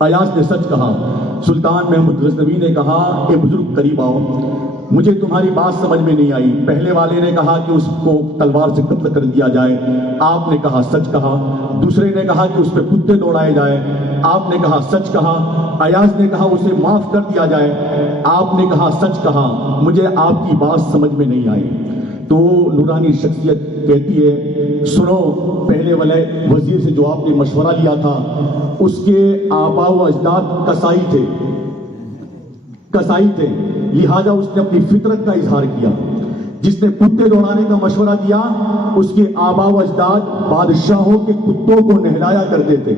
ایاز نے سچ کہا۔ سلطان محمود غزنوی نے کہا اے بزرگ قریب آؤ، مجھے تمہاری بات سمجھ میں نہیں آئی۔ پہلے والے نے کہا کہ اس کو تلوار سے قتل کر دیا جائے، آپ نے کہا سچ کہا۔ دوسرے نے کہا کہ اس پہ کتے دوڑائے جائے، آپ نے کہا سچ کہا۔ ایاز نے کہا اسے معاف کر دیا جائے، آپ نے کہا سچ کہا۔ مجھے آپ کی بات سمجھ میں نہیں آئی۔ تو نورانی شخصیت کہتی ہے سنو، پہلے والے وزیر سے جو آپ نے مشورہ لیا تھا اس کے آبا و اجداد کسائی تھے، لہذا اس نے اپنی فطرت کا اظہار کیا۔ جس نے کتے دوڑانے کا مشورہ دیا اس کے آبا و اجداد بادشاہوں کے کتوں کو نہلایا کرتے تھے،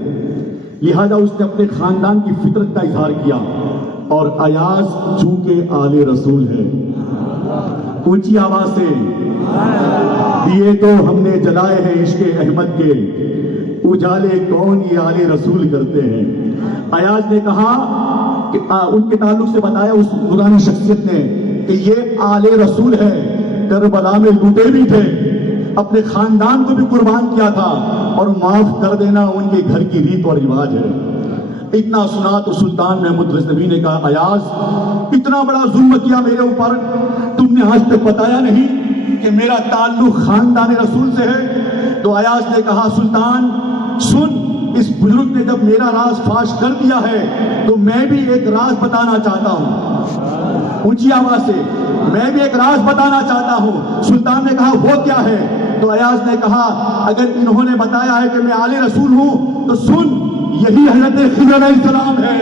لہذا اس نے اپنے خاندان کی فطرت کا اظہار کیا۔ اور ایاز چونکہ آل رسول ہے، اونچی آواز سے دیے تو ہم نے جلائے ہیں عشق احمد کے، اجالے کون یہ آل رسول کرتے ہیں۔ ایاز نے کہا کہ ان کے تعلق سے بتایا اس نورانی شخصیت نے کہ یہ آل رسول ہے، کربلا میں لوٹے بھی تھے، اپنے خاندان کو بھی قربان کیا تھا، اور معاف کر دینا ان کے گھر کی ریت اور رواج ہے۔ اتنا سنا تو سلطان محمود غزنوی نے کہا ایاز اتنا بڑا ظلم کیا میرے اوپر، تم نے آج تک بتایا نہیں کہ میرا تعلق خاندان رسول سے ہے۔ تو ایاز نے کہا سلطان سن، اس بزرگ نے جب میرا راز فاش کر دیا ہے تو میں بھی ایک راز بتانا چاہتا ہوں، اونچی آواز سے میں بھی ایک راز بتانا چاہتا ہوں۔ سلطان نے کہا وہ کیا ہے؟ تو ایاز نے کہا اگر انہوں نے بتایا ہے کہ میں آل رسول ہوں تو سن، یہی حضرت خضر علیہ السلام ہے،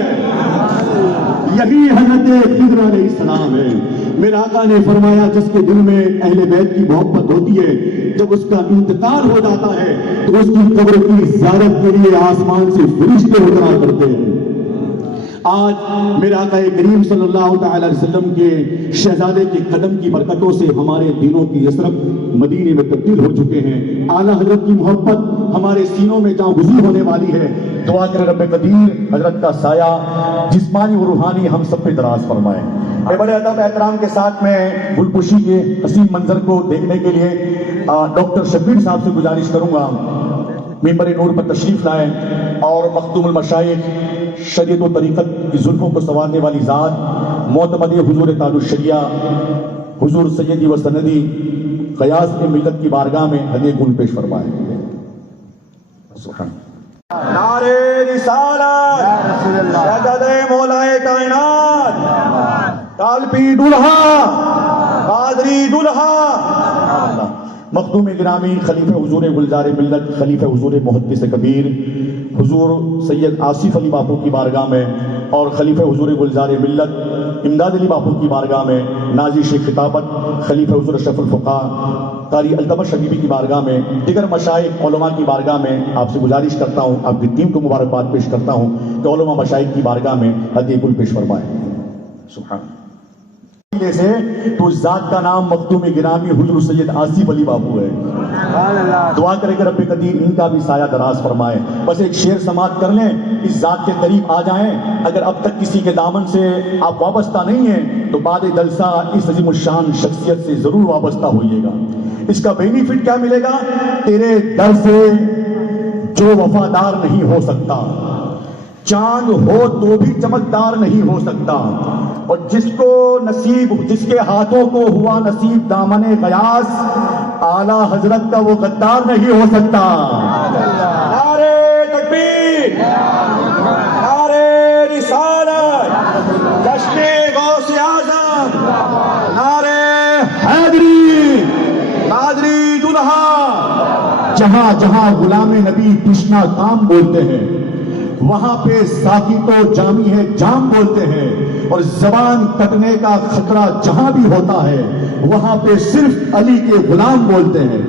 یہی حضرت خضر علیہ السلام ہے۔ میرے آقا نے فرمایا جس کے دل میں اہل بیت کی محبت ہوتی ہے، جب اس کا انتقال ہو جاتا ہے تو اس کی قبر کی زیارت کے لیے آسمان سے فرشتے اترا کرتے ہیں۔ آج میرے آقا کریم صلی اللہ تعالی علیہ وسلم کے شہزادے کے قدم کی برکتوں سے ہمارے دینوں کی یثرب مدینے میں تبدیل ہو چکے ہیں۔ اعلیٰ حضرت کی محبت ہمارے سینوں میں جہاں گزر ہونے والی ہے، دعا کرے رب قدیر حضرت کا سایہ جسمانی و روحانی ہم سب پہ دراز فرمائے۔ بڑے ادب احترام کے ساتھ میں گلپوشی کے حسین منظر کو دیکھنے کے لیے ڈاکٹر شبیر صاحب سے گزارش کروں گا ممبر نور پر تشریف لائیں، اور مختوم المشائخ شریعت و طریقت کی زلفوں کو سنوارنے والی ذات معتمد حضور تاج الشریعہ حضور سیدی و سندی قیاس ملت کی بارگاہ میں ہدیہ گل پیش فرمائے۔ نعرے رسالت شہزادہ مولائے کائنات کالپی دلہا قادری دلہا مخدوم گرامی خلیفہ حضور گلزار ملت خلیفہ حضور محدث کبیر حضور سید آصف علی باپو کی بارگاہ میں، اور خلیفہ حضور گلزار ملت امداد علی باپو کی بارگاہ میں نازش خطابت خلیفہ حضور اشرف الفقراء قاری التمش حبیبی کی بارگاہ میں، دیگر مشائخ علماء کی بارگاہ میں آپ سے گزارش کرتا ہوں، آپ کی ٹیم کو مبارکباد پیش کرتا ہوں کہ علماء مشائخ کی بارگاہ میں ہدیہ گل پیش فرمائے۔ سبحان سے تو اس ذات کا نام مخدوم گرامی حضور سید آصف علی باپو ہے۔ دعا کرے کہ رب قدیر ان کا بھی سایہ دراز فرمائے۔ بس ایک شعر سماعت کر لیں، اس ذات کے قریب آ جائیں۔ اگر اب تک کسی کے دامن سے آپ وابستہ نہیں ہیں تو بعد جلسہ اس عظیم الشان شخصیت سے ضرور وابستہ ہوئیے گا۔ اس کا بینیفٹ کیا ملے گا؟ تیرے در سے جو وفادار نہیں ہو سکتا، چاند ہو تو بھی چمکدار نہیں ہو سکتا، اور جس کو نصیب جس کے ہاتھوں کو ہوا نصیب دامن غیاث، اعلیٰ حضرت کا وہ غدار نہیں ہو سکتا۔ نعرے تکبیر، نعرے رسالت، جشن غوث اعظم، نعرے حیدری قادری دلہا۔ جہاں جہاں غلام نبی تشنا کام بولتے ہیں وہاں پہ ساقی تو جامی ہے جام بولتے ہیں، اور زبان کٹنے کا خطرہ جہاں بھی ہوتا ہے وہاں پہ صرف علی کے غلام بولتے ہیں۔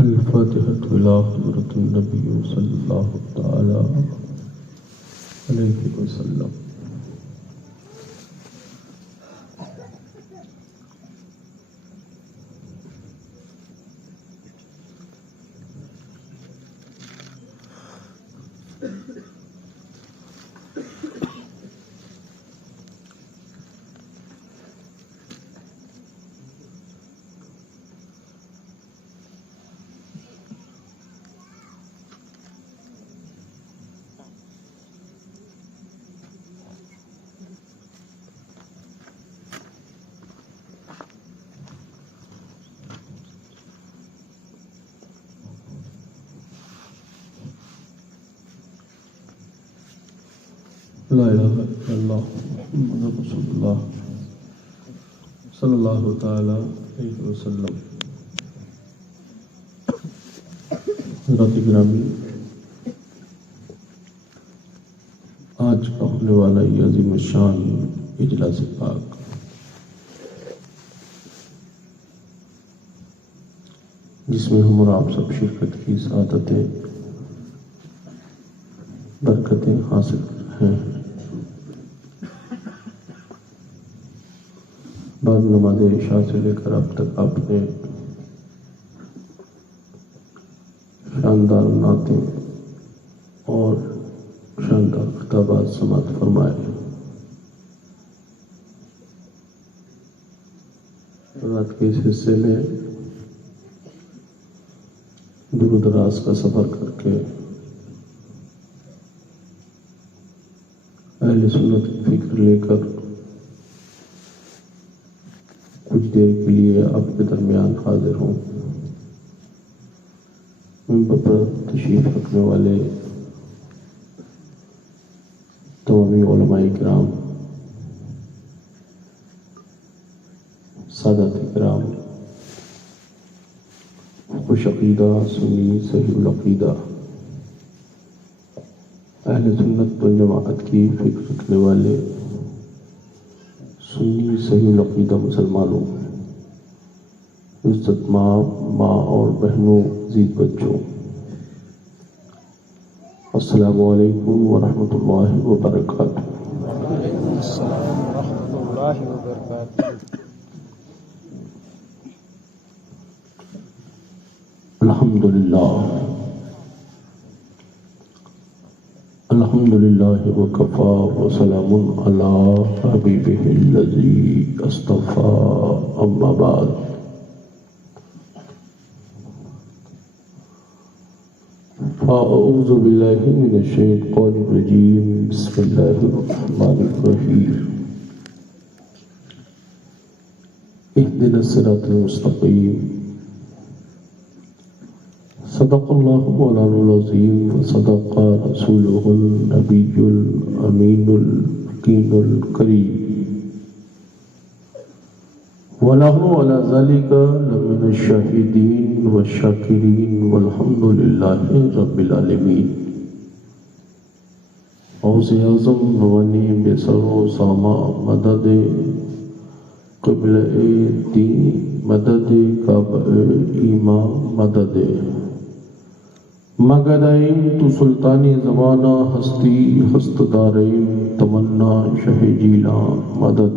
الفاتحة إلى حضرة النبي صلى الله تعالى عليه وسلم. لا الہ الا اللہ محمد رسول اللہ صلی اللہ تعالی علیہ وسلم. حضرات گرامی، آج کا ہونے والا یہ عظیم الشان اجلاس پاک جس میں ہم اور آپ سب شرکت کی سعادتیں برکتیں حاصل ہیں، بعد نماز عشاء سے لے کر اب تک آپ نے شاندار نعتیں اور شاندار خطابات سماعت فرمائے. رات کے اس حصے میں دور دراز کا سفر کر کے اہل سنت کی فکر لے کر کچھ دیر کے لیے آپ کے درمیان حاضر ہوں. منبر پر تشریف رکھنے والے تمامی علماء کرام، سادات کرام، خوش عقیدہ سنی صحیح العقیدہ اہل سنت والجماعت کی فکر رکھنے والے سنی صحیح العقیدہ مسلمانوں، عزت ماں اور بہنوں، عزیز بچوں، السلام علیکم ورحمۃ اللہ وبرکاتہ. السلام ورحمۃ اللہ وبرکاتہ. الحمدللہ وکفا وسلام علی حبیبہ الذی اصطفیٰ، اما بعد. فاعوذ باللہ من الشیطان الرجیم، بسم اللہ الرحمن الرحیم. اهدنا الصراط المستقیم. صدق اللہ مولانا العظیم وصدق رسولہ النبی الامین الحکیم الکریم، ونحن علی ذلک لمن الشاہدین والشاکرین والحمد للہ رب العالمین. غوث اعظم نوانی بے سر و ساما مدد قبلہ دین، مدد کعبہ ایمان، مدد مگدائم تو سلطانی زمانہ، ہستی ہست داریم تمنا شہ جیلا، مدد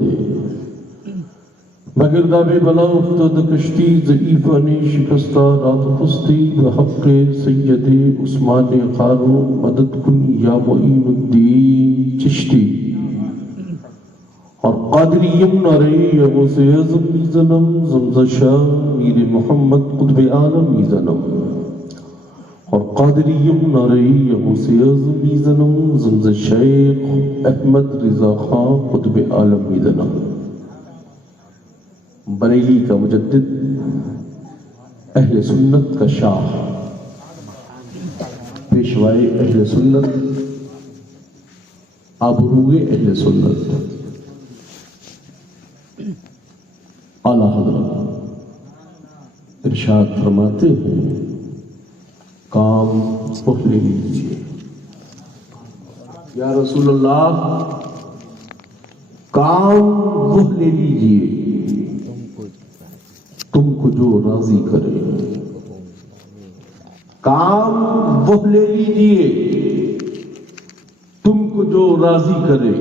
مگرداب بلا افتد کشتی ضعیفانی شکستہ رات خستی بحق سید عثمان خارو، مدد کن یا معین الدین چشتی. اور قادریم نرے غوث اعظم میزنم، زمزشاہ میر محمد قطب عالم میزنم. اور قادریم نرئی غوث اعظم میزنم، زمز شیخ احمد رضا خان قطب عالم میزنم. بریلی کا مجدد، اہل سنت کا شاہ، پیشوائے اہل سنت، آبروئے اہل سنت، اعلیٰ حضرت ارشاد فرماتے ہیں کام پہ لے لیجیے. یا رسول اللہ، کام وہ لے لیجیے تم کو جو راضی کرے. کام وہ لے لیجئے تم کو جو راضی کرے،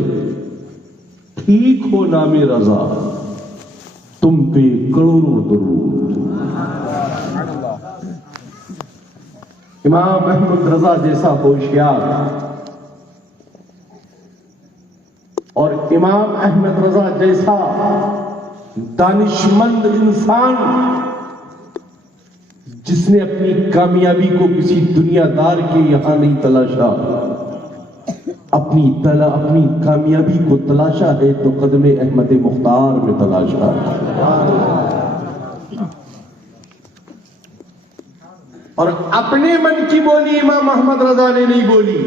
ٹھیک ہو نام رضا، تم پہ کروڑوں درود۔ امام احمد رضا جیسا ہوشیار اور امام احمد رضا جیسا دانشمند انسان، جس نے اپنی کامیابی کو کسی دنیا دار کے یہاں نہیں تلاشا، اپنی کامیابی کو تلاشا ہے تو قدم احمد مختار میں تلاشا ہے۔ اور اپنے من کی بولی امام احمد رضا نے نہیں بولی،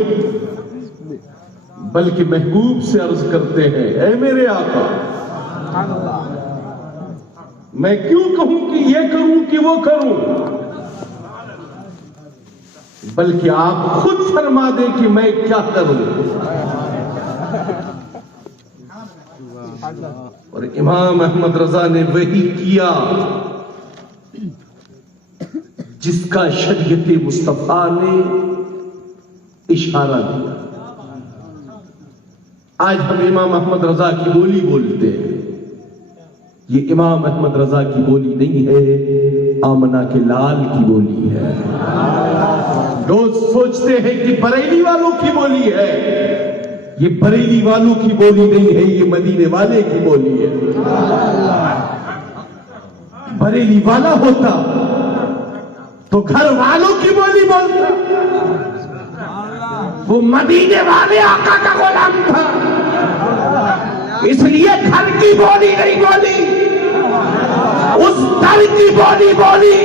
بلکہ محبوب سے عرض کرتے ہیں، اے میرے آقا، میں کیوں کہوں کہ یہ کروں کہ وہ کروں، بلکہ آپ خود فرما دیں کہ میں کیا کروں۔ اور امام احمد رضا نے وہی کیا جس کا شریعت مصطفیٰ نے اشارہ دیا۔ آج ہم امام احمد رضا کی بولی بولتے ہیں، یہ امام احمد رضا کی بولی نہیں ہے، آمنہ کے لال کی بولی ہے۔ لوگ سوچتے ہیں کہ بریلی والوں کی بولی ہے، یہ بریلی والوں کی بولی نہیں ہے، یہ مدینے والے کی بولی ہے۔ بریلی والا ہوتا تو گھر والوں کی بولی بولتا، وہ مدینے والے آقا کا غلام تھا، اس لیے گھر کی بولی نہیں بولی، اس در کی بولی بولی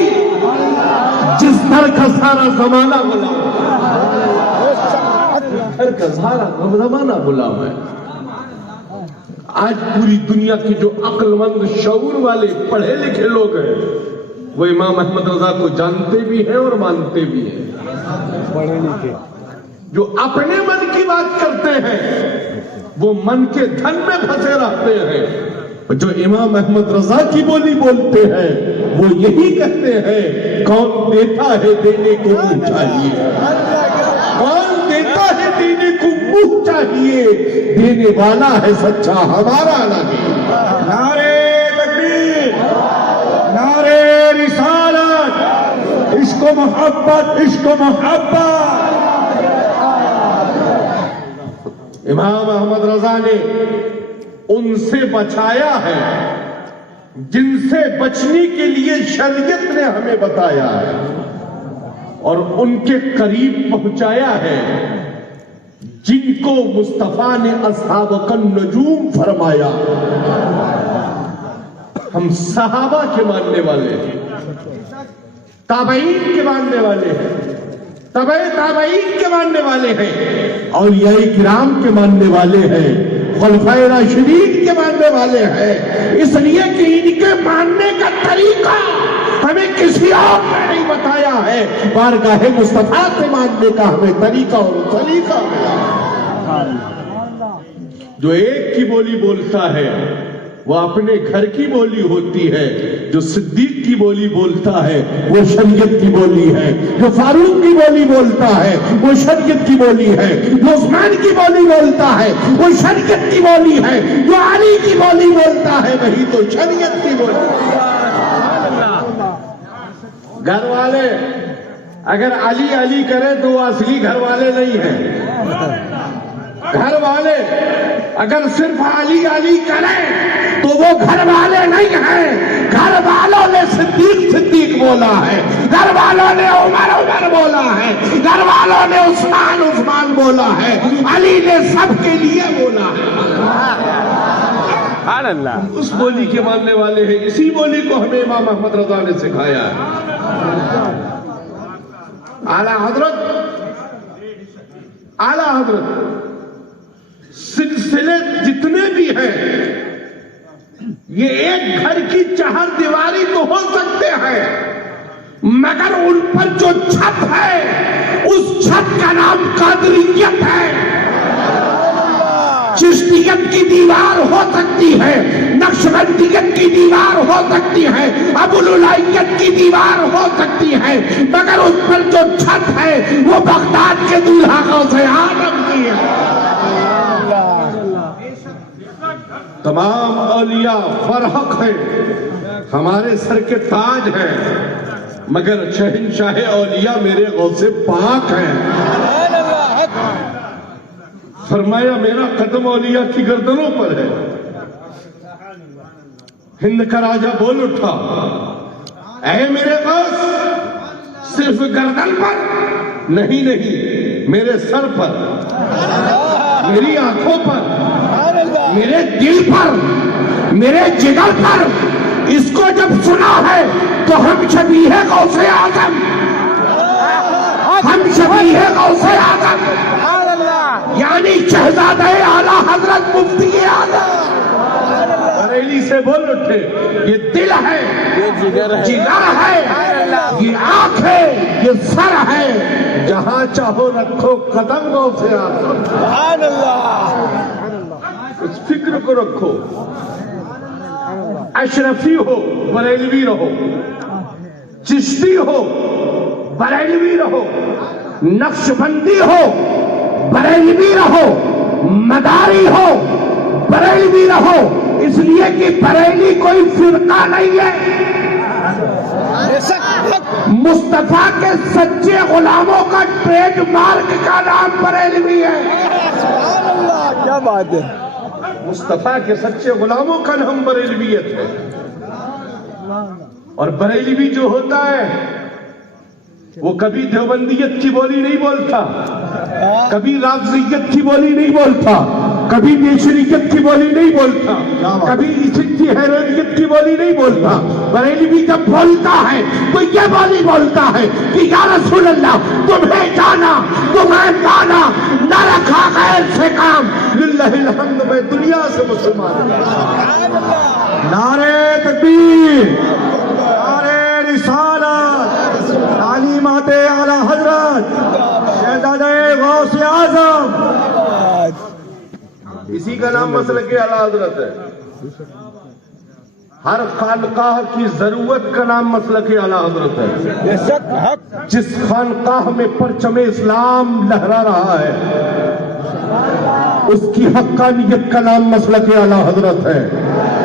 جس در کا سارا زمانہ غلام ہے، در کا سارا زمانہ غلام ہے۔ آج پوری دنیا کی جو عقل مند شعور والے پڑھے لکھے لوگ ہیں، وہ امام احمد رضا کو جانتے بھی ہیں اور مانتے بھی ہیں۔ پڑھے لکھے جو اپنے من کی بات کرتے ہیں وہ من کے دھن میں پھنسے رہتے ہیں، جو امام احمد رضا کی بولی بولتے ہیں وہ یہی کہتے ہیں، کون دیتا ہے دینے کو منہ چاہیے، کون دیتا ہے دینے کو منہ چاہیے، دینے والا ہے سچا ہمارا نہیں۔ نعرے تکبیر، نعرے رسالت، عشق و محبت، عشق و محبت۔ امام احمد رضا نے ان سے بچایا ہے جن سے بچنے کے لیے شریعت نے ہمیں بتایا ہے، اور ان کے قریب پہنچایا ہے جن کو مصطفیٰ نے اصحاب النجوم فرمایا۔ ہم صحابہ کے ماننے والے ہیں، تابعین کے ماننے والے ہیں، تبع تابعین کے ماننے والے ہیں، اولیاء کرام کے ماننے والے ہیں، خلفائے راشدین کے ماننے والے ہیں، اس لیے کہ ان کے ماننے کا طریقہ ہمیں کسی اور نے نہیں بتایا ہے، بارگاہ مصطفیٰ سے ماننے کا ہمیں طریقہ اور سلیقہ ملا۔ جو ایک کی بولی بولتا ہے وہ اپنے گھر کی بولی ہوتی ہے، جو صدیق کی بولی بولتا ہے وہ شریعت کی بولی ہے، جو فاروق کی بولی بولتا ہے وہ شریعت کی بولی ہے، جو عثمان کی بولی بولتا ہے وہ شریعت کی بولی ہے، جو علی کی بولی بولتا ہے وہی تو شریعت کی بولی ہے۔ گھر والے اگر علی علی کرے تو وہ اصلی گھر والے نہیں ہیں، گھر والے اگر صرف علی علی کریں تو وہ گھر والے نہیں ہیں، گھر والوں نے صدیق صدیق بولا ہے، گھر والوں نے عمر عمر بولا ہے، گھر والوں نے عثمان عثمان بولا ہے، علی نے سب کے لیے بولا ہے۔ سبحان اللہ، اس بولی کے ماننے والے ہیں، اسی بولی کو ہمیں امام احمد رضا نے سکھایا ہے۔ اعلیٰ حضرت سلسلے جتنے بھی ہیں یہ ایک گھر کی چہار دیواری تو ہو سکتے ہیں، مگر ان پر جو چھت ہے اس چھت کا نام قادریت ہے، چشتیت کی دیوار دیوار ہو سکتی ہے، نقشبندیت کی دیوار ہو سکتی ہے، ابوالعلیت کی دیوار ہو سکتی ہے، مگر اس پر جو چھت ہے وہ بغداد کے دولہا غوث اعظم کی ہے۔ تمام اولیاء فرحق ہیں، ہمارے سر کے تاج ہیں، مگر شہنشاہ اولیاء میرے غوث پاک ہیں۔ فرمایا میرا قدم اولیاء کی گردنوں پر ہے۔ ہند کا راجہ بول اٹھا، اے میرے غوث، صرف گردن پر نہیں، میرے سر پر، میری آنکھوں پر، میرے دل پر، میرے جگر پر۔ اس کو جب سنا ہے تو ہم شبیہ غوث اعظم، ہم شبیہ غوث اعظم یعنی شہزادہ اعلیٰ حضرت مفتی اعظم بریلی سے بول اٹھے، یہ دل ہے، جگر ہے، یہ آنکھ ہے، یہ سر ہے، جہاں چاہو رکھو قدم غوث اعظم۔ اس فکر کو رکھو، اشرفی ہو بریلوی رہو، چشتی ہو بریلوی رہو، نقشبندی ہو بریلوی رہو، مداری ہو بریلوی رہو، اس لیے کہ بریلی کوئی فرقہ نہیں ہے۔ مصطفیٰ کے سچے غلاموں کا ٹریڈ مارک کا نام بریلوی ہے۔ کیا بات ہے، مصطفیٰ کے سچے غلاموں کا نام بریلویت ہے۔ اور بریلوی جو ہوتا ہے وہ کبھی دیوبندیت کی بولی نہیں بولتا، کبھی رافضیت کی بولی نہیں بولتا، کبھی نیشنیت کی بولی نہیں بولتا، کبھی عیسوی حیرانیت کی بولی نہیں بولتا۔ بریلوی جب بولتا ہے تو یہ بولی بولتا ہے کہ یا رسول اللہ تمہیں جانا، تمہیں مانا، نہ رکھا غیر سے کام، للہ الحمد میں دنیا سے مسلمان ہوں۔ نعرے تکبیر، نعرے رسالت، تعلیمات اعلی حضرت شہزادہ غوث اعظم۔ اسی کا نام مسلک اعلی حضرت ہے۔ ہر خانقاہ کی ضرورت کا نام مسلک اعلی حضرت ہے۔ بے شک حق، جس خانقاہ میں پرچم اسلام لہرا رہا ہے اس کی حقانیت کا نام مسلک اعلی حضرت ہے۔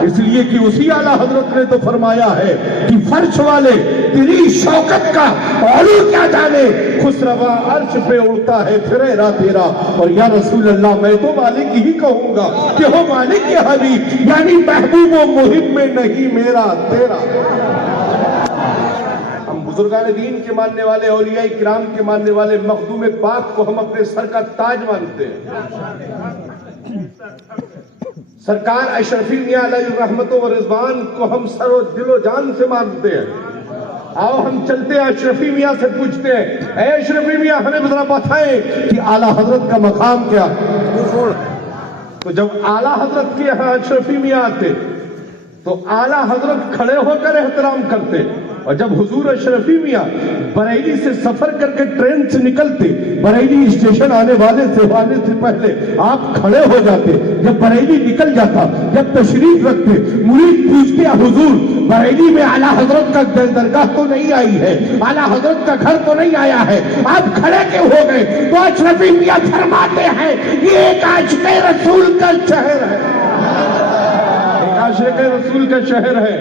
اس لیے کہ اسی اعلی حضرت نے تو فرمایا ہے کہ فرش والے تیری شوکت کا علو کیا جانے، خسروا عرش پہ اڑتا ہے پھریرا تیرا۔ اور یا رسول اللہ میں تو مالک ہی کہوں گا کہ ہو مالک کے حبیب، یعنی محبوب و محب میں نہیں میرا تیرا۔ ہم بزرگان دین کے ماننے والے، اولیاء کرام کے ماننے والے، مخدوم پاک کو ہم اپنے سر کا تاج مانتے ہیں۔ سرکار اشرفی میاں علیہ الرحمت و رضوان کو ہم سر و دل و جان سے مانتے ہیں۔ آؤ ہم چلتے ہیں اشرفی میاں سے پوچھتے ہیں، اے اشرفی میاں ہمیں ذرا بتائیں کہ اعلیٰ حضرت کا مقام کیا؟ تو جب اعلیٰ حضرت کے یہاں اشرفی میاں آتے تو اعلیٰ حضرت کھڑے ہو کر احترام کرتے، اور جب حضور اشرفی میاں بریلی سے سفر کر کے ٹرین سے نکلتے، بریلی اسٹیشن آنے سے پہلے آپ کھڑے ہو جاتے۔ جب بریلی نکل جاتا، جب تشریف رکھتے، مرید پوچھتے حضور بریلی میں اعلیٰ حضرت کا درگاہ تو نہیں آئی ہے، اعلیٰ حضرت کا گھر تو نہیں آیا ہے، آپ کھڑے کیوں ہو گئے؟ تو اشرفی میاں فرماتے ہیں یہ ایک عاشق رسول کا شہر ہے، ایک عاشق رسول کا شہر ہے،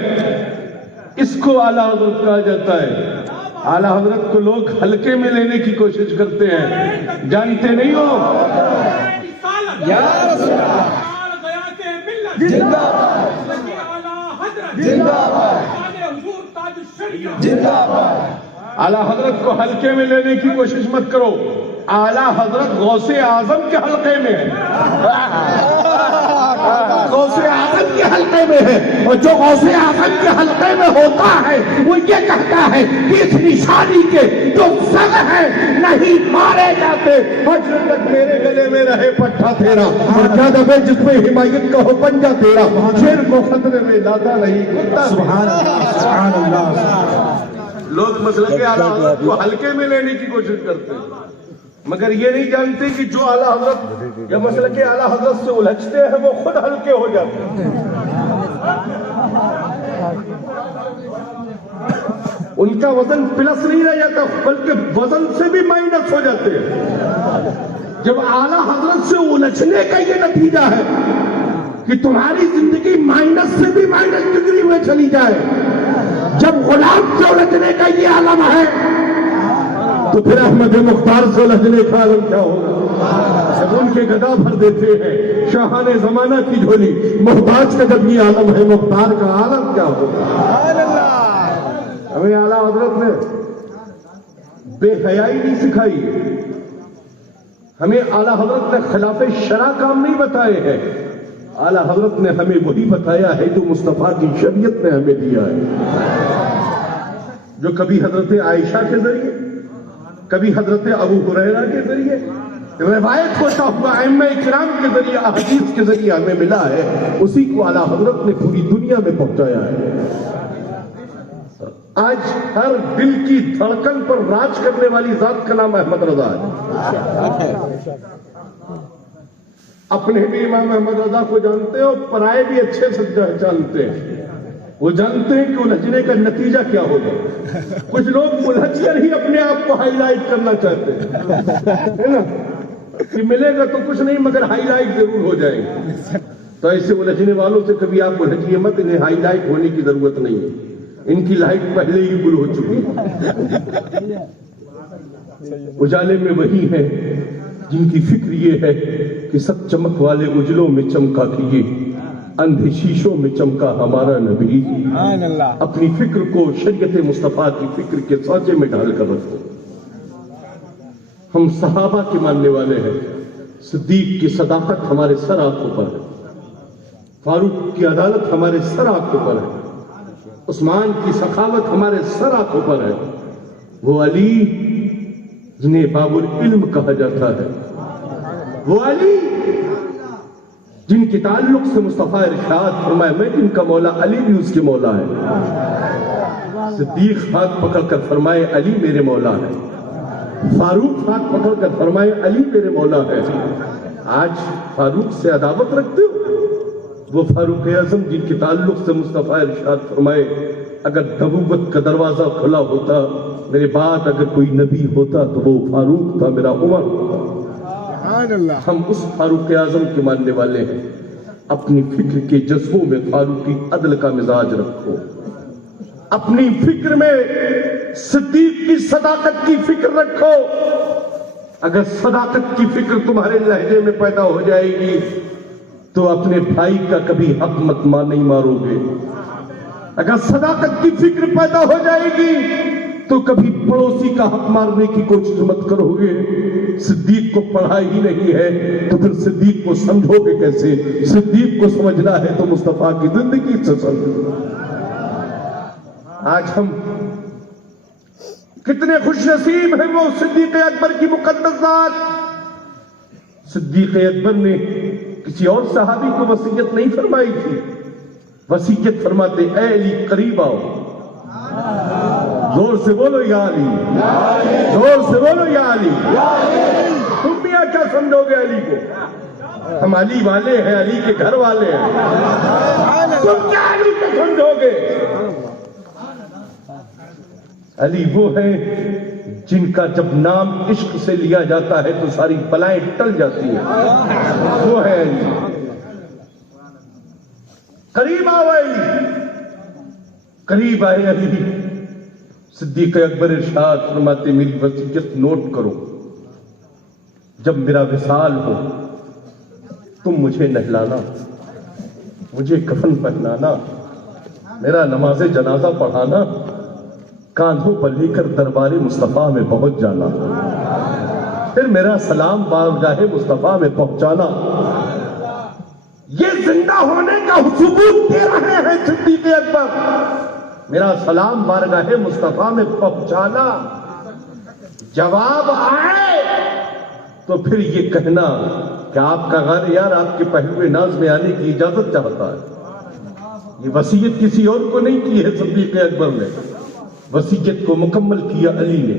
اس کو اعلیٰ حضرت کہا جاتا ہے۔ اعلیٰ حضرت کو لوگ ہلکے میں لینے کی کوشش کرتے ہیں، جانتے نہیں ہو۔ یا رسول اللہ، زندہ باد، زندہ باد، زندہ باد۔ اعلیٰ حضرت کو ہلکے میں لینے کی کوشش مت کرو، اعلیٰ حضرت غوث اعظم کے حلقے میں ہے، غوث اعظم کے حلقے میں ہے۔ اور جو غوث اعظم کے حلقے میں ہوتا ہے وہ یہ کہتا ہے کہ اس نشانی کے جو سگ ہیں نہیں مارے جاتے، حشر تک میرے گلے میں رہے پٹھا تیرا، اور کیا دبے جس میں حمایت کا ہو پنجہ تیرا، شیر کو خطرے میں لاتا نہیں کتا۔ سبحان اللہ، سبحان اللہ۔ لوگ مسلک اعلیٰ حضرت کو ہلکے میں لینے کی کوشش کرتے ہیں۔ مگر یہ نہیں جانتے کہ جو اعلیٰ حضرت یا مسلک اعلیٰ حضرت سے الجھتے ہیں وہ خود ہلکے ہو جاتے ہیں. ان کا وزن پلس نہیں رہ جاتا بلکہ وزن سے بھی مائنس ہو جاتے ہیں. جب اعلیٰ حضرت سے الجھنے کا یہ نتیجہ ہے کہ تمہاری زندگی مائنس سے بھی مائنس ڈگری میں چلی جائے, جب غلام سے الجھنے کا یہ عالم ہے تو پھر احمد مختار سے الجھنے کا عالم کیا ہوگا؟ جب ان کے گدا بھر دیتے ہیں شاہان زمانہ کی جھولی, محتاج کا جب یہ عالم ہے مختار کا عالم کیا ہوگا؟ ہمیں اعلیٰ حضرت نے بے حیائی نہیں سکھائی ہے, ہمیں اعلیٰ حضرت نے خلاف شرع کام نہیں بتائے ہیں. اعلیٰ حضرت نے ہمیں وہی بتایا ہے جو مصطفیٰ کی شریعت نے ہمیں دیا ہے, جو کبھی حضرت عائشہ کے ذریعے, کبھی حضرت ابو ہریرہ کے ذریعے روایت ہوتا ہوا ائمہ کرام کے ذریعے احادیث کے ذریعے ہمیں ملا ہے, اسی کو اعلیٰ حضرت نے پوری دنیا میں پہنچایا ہے. آج ہر دل کی دھڑکن پر راج کرنے والی ذات کا نام احمد رضا ہے. اپنے بھی امام احمد رضا کو جانتے ہیں اور پرائے بھی اچھے سے جانتے ہیں. وہ جانتے ہیں کہ الجھنے کا نتیجہ کیا ہوگا. کچھ لوگ الجھ کر ہی اپنے آپ کو ہائی لائٹ کرنا چاہتے ہیں, ہے نا, کہ ملے گا تو کچھ نہیں مگر ہائی لائٹ ضرور ہو جائے گا. تو ایسے الجھنے والوں سے کبھی آپ الجھیے مت, انہیں ہائی لائٹ ہونے کی ضرورت نہیں ہے, ان کی لائٹ پہلے ہی گل ہو چکی ہے. اجالے میں وہی ہے جن کی فکر یہ ہے کہ سب چمک والے اجلوں میں چمکا کیے, اندھے شیشوں میں چمکا ہمارا نبی. اپنی فکر کو شریعت مصطفیٰ کی فکر کے سانچے میں ڈال کر رکھو. ہم صحابہ کے ماننے والے ہیں. صدیق کی صداقت ہمارے سر آنکھوں پر ہے, فاروق کی عدالت ہمارے سر آنکھوں پر ہے, عثمان کی سخاوت ہمارے سر آنکھوں پر ہے. وہ علی جنہیں باب العلم کہا جاتا ہے, وہ علی جن کے تعلق سے مصطفیٰ ارشاد فرمائے میں جن کا مولا علی بھی اس کے مولا ہے. صدیق ہاتھ پکڑ کر فرمائے علی میرے مولا ہے, فاروق ہاتھ پکڑ کر فرمائے علی میرے مولا ہے. آج فاروق سے عداوت رکھتے ہو؟ وہ فاروق اعظم جن کے تعلق سے مصطفیٰ ارشاد فرمائے اگر نبوت کا دروازہ کھلا ہوتا, میرے بعد اگر کوئی نبی ہوتا تو وہ فاروق تھا, میرا عمر ہوتا. ہم اس فاروق اعظم کے ماننے والے ہیں. اپنی فکر کے جذبوں میں فاروقی عدل کا مزاج رکھو. اپنی فکر میں صدیق کی صداقت کی فکر رکھو. اگر صداقت کی فکر تمہارے لہجے میں پیدا ہو جائے گی تو اپنے بھائی کا کبھی حق مت نہیں مارو گے. اگر صداقت کی فکر پیدا ہو جائے گی تو کبھی پڑوسی کا حق مارنے کی کوشش مت کرو گے. صدیق کو پڑھا ہی نہیں ہے تو پھر صدیق کو سمجھو گے کیسے؟ صدیق کو سمجھنا ہے تو مصطفیٰ کی زندگی سے سمجھو. آج ہم کتنے خوش نصیب ہیں وہ صدیق اکبر کی مقدس ذات. صدیق اکبر نے کسی اور صحابی کو وصیت نہیں فرمائی تھی. وصیت فرماتے اے علی قریب آؤ. زور سے بولو یا علی, زور سے بولو یا علی. تم بھی کیا سمجھو گے علی کو؟ ہم علی والے ہیں, علی کے گھر والے ہیں. تم کیا علی کو سمجھو گے؟ علی وہ ہیں جن کا جب نام عشق سے لیا جاتا ہے تو ساری بلائیں ٹل جاتی ہیں. وہ ہے علی. قریب آؤ علی, قریب آئے علی. صدیق اکبر ارشاد فرماتے میری وصیت نوٹ کرو. جب میرا وصال ہو تم مجھے نہلانا, مجھے کفن پہنانا, میرا نماز جنازہ پڑھانا, کاندھوں پر لے کر دربار مصطفیٰ میں پہنچ جانا, پھر میرا سلام بارگاہ مصطفیٰ میں پہنچانا. یہ زندہ ہونے کا ثبوت دے رہے ہیں صدیق اکبر. میرا سلام بارگاہ مصطفیٰ میں پہنچانا. جواب آئے تو پھر یہ کہنا کہ آپ کا غار یار آپ کے پہلوے ناز میں آنے کی اجازت چاہتا ہے. یہ وصیت کسی اور کو نہیں کی ہے صدیق اکبر نے, وصیت کو مکمل کیا علی نے.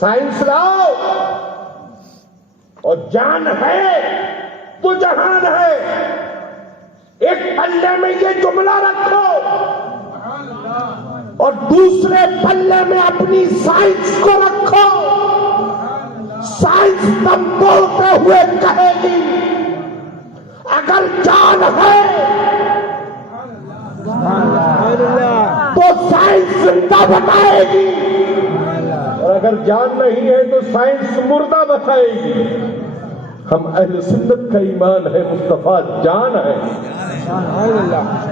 سائنس لاؤ اور جان ہے تو جہان ہے. ایک پلے میں یہ جملہ رکھو اور دوسرے پلے میں اپنی سائنس کو رکھو. سائنس تم بولتے ہوئے کہے گی اگر جان ہے تو سائنس زندہ بتائے گی, اور اگر جان نہیں ہے تو سائنس مردہ بتائے گی. ہم اہل سنت کا ایمان ہے مصطفیٰ جان ہے,